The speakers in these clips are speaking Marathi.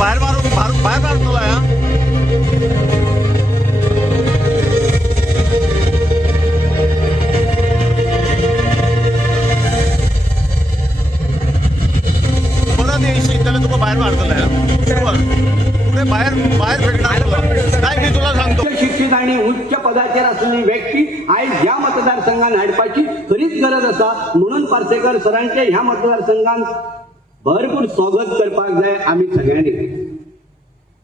बाहेर मारतोला या परत येशील त्याला तुला बाहेर मारतोला या पुढे बाहेर फेकणार काय मी तुला सांगतो. शिक्षित आणि उच्च पदाचेर असलेली व्यक्ती आज या मतदारसंघात हाडपाची खरीच गरज असा म्हणून पार्सेकर सरांचे ह्या मतदारसंघात भरपूर स्वागत करपाक जाय आम्ही सगळ्यांनी.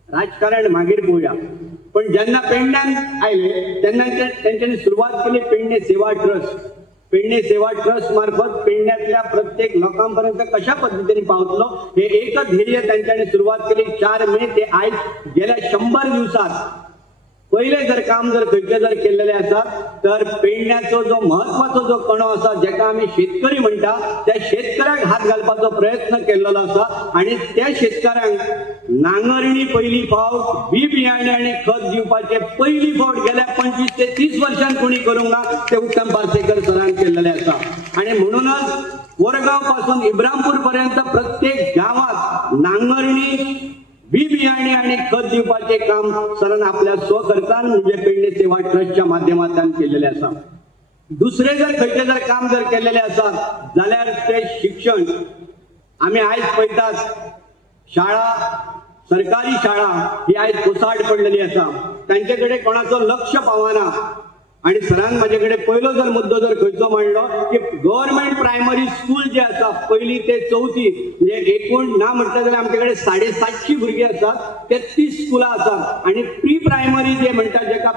राजकारण मागीर पळोवया पण जेन्ना पेडण्यान आयले तेन्ना त्यांच्यानी सुरवात केली पेडणे सेवा ट्रस्ट. पेडणे सेवा ट्रस्ट मार्फत पेडण्यातल्या प्रत्येक लोकांपर्यंत कशा पद्धतीने पावतलो हे एकच ध्येय त्यांच्यानी सुरुवात केली. 4 मे ते आज गेल्या 100 दिवसात पहिले जर काम जर खंयचे जर केलेले असतात तर पेडण्याचो जो महत्वाचो जो कणो असा जेका आम्ही शेतकरी म्हणटा त्या शेतकऱ्याक हात घालपाचो प्रयत्न केलेलो असा आणि त्या शेतकऱ्यांक नांगरणी पहिली फावट बी बियाणे आणि खत दिवपाचे पहिली फावट गेल्या 25 ते 30 वर्षांत कोणी करूंक ना ते उत्तम पार्सेकर सरान केलेले असा. आणि म्हणूनच वरगाव पासून इब्राहिमपूर पर्यंत प्रत्येक गावात नांगरणी बी बियाणे आणि खत दिवपाचे काम सरान आपल्या स्वखर्चान म्हणजे पेडणे सेवा ट्रस्टच्या माध्यमातून केलेले असा. दुसरे जर खंयचे जर काम जर केलेले असतात जाल्यार ते शिक्षण आम्ही आज पळयतात. शाळा सरकारी शाळा ही आज कोसाड पडलेली असा. त्यांच्याकडे कोणाचं लक्ष पावना आणि सरान माझ्याकडे पहिलो जर मुद्दो जर खंयचो मांडलो की गव्हर्नमेंट प्रायमरी स्कूल जे आसा पहिली ते 4थी म्हणजे एकूण ना म्हटलं जाल्यार आमच्याकडे 750 भुरगे असतात. 33 स्कुलां असतात आणि प्री प्रायमरी जे म्हणटा जेका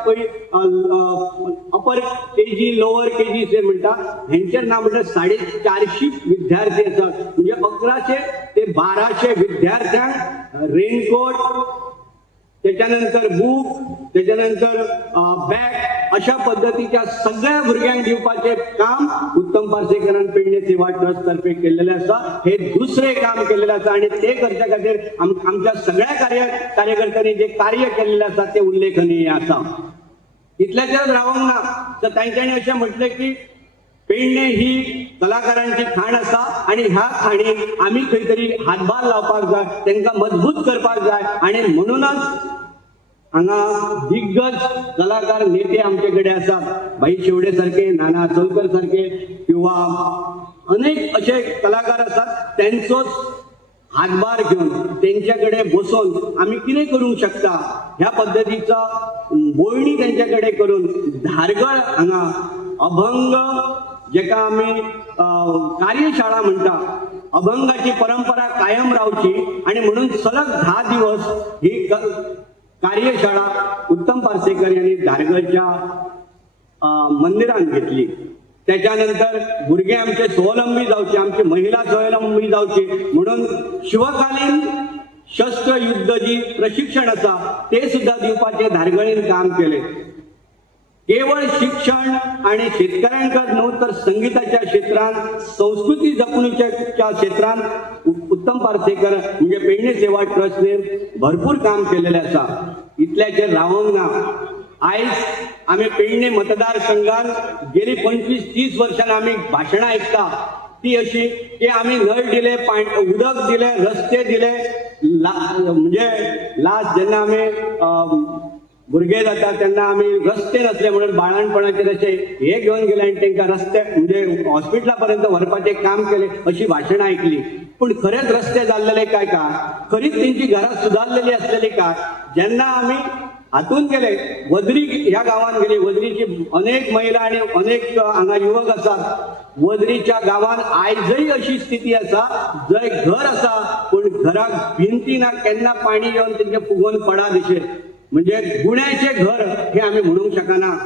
अपर केजी लोअर केजी जे म्हणटा हेंचेर ना म्हटल्यार 450 विद्यार्थी असतात. म्हणजे 1100 ते 1200 विद्यार्थ्यांक रेनकोट त्याच्यानंतर बुक त्याच्यानंतर बॅग अशा पद्धतीच्या सगळ्या भुरग्यांक दिवपाचे काम उत्तम पार्सेकरान पेडणे सेवा ट्रस्ट तर्फे केलेले असा. हे दुसरे काम केलेले असा आणि ते करच्या खातीर आमच्या सगळ्या कार्यकर्त्यांनी जे कार्य केलेले असा ते उल्लेखनीय असा. इतल्याच्याच रावंक ना तर तांच्यांनी अशें म्हटलें की पेडणे ही कलाकारांची खाण असा आणि ह्या खाणीक आम्ही खंय तरी हातभार लावपाक जाय तांकां मजबूत करपाक जाय आणि म्हणूनच हांगा दिग्गज कलाकार नेते आमचेकडे असतात. भाई शेवडे सारखे नाना आचोलकर सारखे किंवा अनेक असे कलाकार असतात. त्यांचोच हातभार घेऊन त्यांच्याकडे बसून आम्ही कितें करूंक शकता ह्या पद्धतीचा बोलणी त्यांच्याकडे करून धारगळ हांगा अभंग जेका आम्ही कार्यशाळा म्हणटा अभंगाची परंपरा कायम रावची आणि म्हणून सलग 10 दिवस ही कार्यशाळा उत्तम पार्सेकर यांनी धारगळच्या मंदिरात घेतली. त्याच्यानंतर भुरगे आमचे स्वावलंबी जावचे आमची महिला स्वावलंबी जावची म्हणून शिवकालीन शस्त्र युद्ध जी प्रशिक्षण असा ते सुद्धा दिवपाचे धारगळीन काम केले. केवळ शिक्षण आणि शेतकऱ्यांकडे न्हू तर संगीताच्या क्षेत्रात संस्कृती जपणुकीच्या क्षेत्रात उत्तम पार्सेकर म्हणजे पेडणे सेवा ट्रस्टने भरपूर काम केलेले असा. इतल्याचे रावंक ना. आज आम्ही पेडणे मतदारसंघात गेली 25-30 वर्षांनी आम्ही भाषणं ऐकता ती अशी की आम्ही नळ दिले उदक दिले रस्ते दिले म्हणजे लास्ट जेन्ना आम्ही भुरगे जाता तेन्ना आम्ही रस्ते नसले म्हणून बाळणपणाचे तसे हे घेऊन गेले आणि त्यांना रस्ते म्हणजे हॉस्पिटलापर्यंत व्हरपाचे काम केले अशी भाषणं ऐकली. पण खरेच रस्ते जाल्लेले काय का खरीच त्यांची घरां सुधारलेली असलेली का जेन्ना आम्ही हातून गेले वदरी ह्या गावान गेले. वदरीची अनेक महिला आणि अनेक हांगा युवक असतात. वदरीच्या गावान आयजय अशी स्थिती असा जय घर असा पण घराक भिंती ना केन्ना पाणी येऊन तेंचे फुगोन पडा दिशे. म्हणजे गुण्याचे घर हे आम्ही म्हणूंक शकना.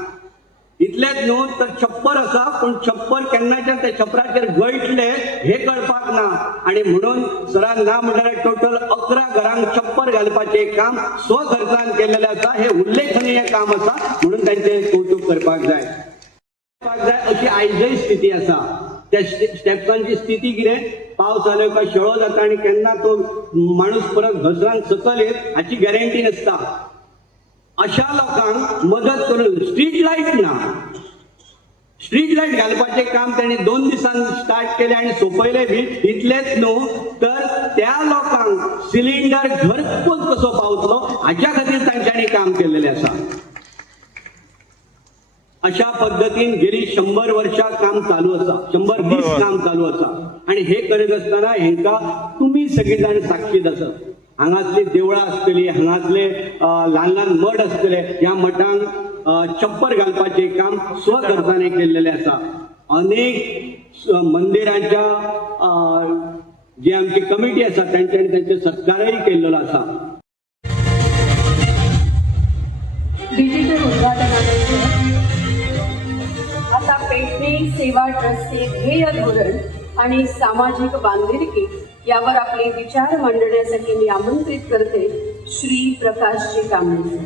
इतलेच न्हू तर छप्पर असा पण छप्पर केन्नाच्यान त्या छप्पराचेर गळटले हे कळपाक ना. आणि म्हणून सरान ना म्हणल्यार टोटल 11 घरांक छप्पर घालपाचे काम स्वखर्चान केलेले आसा. हे उल्लेखनीय काम आसा म्हणून तांचे कौतुक करपाक जाय. अशी आयजय स्थिती आसा. त्या स्टेप्सांची स्थिती कितें पावस जालो काय शेळो जाता आणि केन्ना तो माणूस परत घसरान सकल येत हाची गॅरंटी नसता. अशा लोकांक मदत करून स्ट्रीट लाईट ना. स्ट्रीट लाईट घालपाचे काम त्यांनी 2 दिसांनी स्टार्ट केले आणि सोपयले बी. इतलेच न्हू तर त्या लोकांक सिलिंडर घरपोच कसो पावतलो हाच्या खातीर तांच्यांनी काम केलेले आसा. अशा पद्धतीन गेली 100 वर्षां काम चालू आसा. 120 काम चालू आसा. आणि हे करत असताना हेंका तुम्ही सगळे जाण साक्षीद आसात. हांगासली देवळां आसतली, हांगासले ल्हान ल्हान मठ आसतले. ह्या मठांक छप्पर घालपाचे काम स्वखर्चाने केलेले आसा. अनेक मंदिरांच्या जी आमची कमिटी आसा तांच्यांनी तांचे सत्कारही केलेलो आसा. डिजिटल उद्घाटनानंतर आता पेटणे सेवा ट्रस्टचे ध्येय धोरण आणि सामाजिक बांधिलकी यावर आपले विचार मांडण्यासाठी मी आमंत्रित करते श्री प्रकाशजी कांबळे.